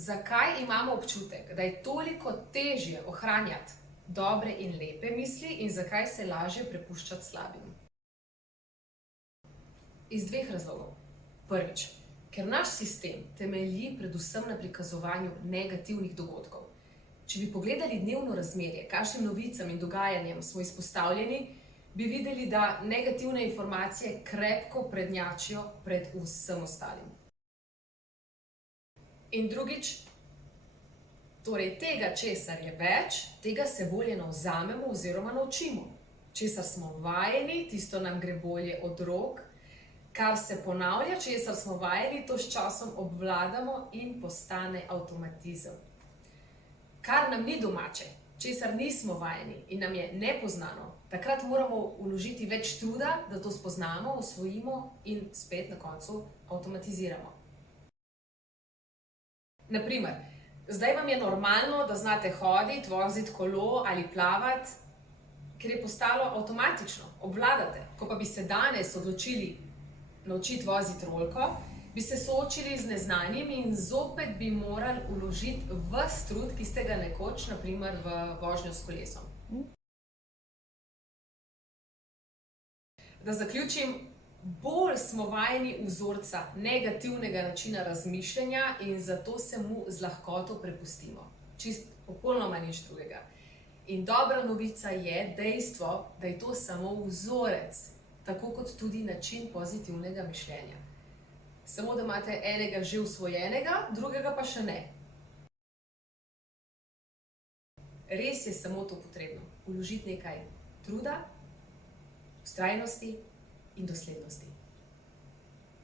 zakaj imamo občutek, da je toliko težje ohranjati dobre in lepe misli in zakaj se lažje prepuščati slabim? Iz dveh razlogov. Prvič, ker naš sistem temelji predvsem na prikazovanju negativnih dogodkov. Če bi pogledali dnevno razmerje, kakšnim novicam in dogajanjem smo izpostavljeni, bi videli, da negativne informacije krepko prednjačijo pred vsem ostalim. In drugič, torej tega, česar je več, tega se bolje navzamemo oziroma naučimo. Česar smo vajeni, tisto nam gre bolje od rok, kar se ponavlja, česar smo vajeni, to s časom obvladamo in postane avtomatizem. Kar nam ni domače, česar nismo vajeni in nam je nepoznano, takrat moramo vložiti več truda, da to spoznamo, usvojimo in spet na koncu avtomatiziramo. Naprimer, zdaj vam je normalno, da znate hoditi, voziti kolo ali plavati, ker je postalo avtomatično, obvladate. Ko pa bi se danes odločili naučiti voziti rolko, bi se soočili z neznanim in zopet bi morali vložiti ves trud, ki ste ga nekoč, naprimer, v vožnjo s kolesom. Da zaključim, bolj smo vajeni vzorca negativnega načina razmišljanja in zato se mu z lahkoto prepustimo. Čist popolnoma nič drugega. In dobra novica je dejstvo, da je to samo vzorec, tako kot tudi način pozitivnega mišljenja. Samo da imate enega že usvojenega, drugega pa še ne. Res je samo to potrebno, vložiti nekaj truda, vztrajnosti in doslednosti.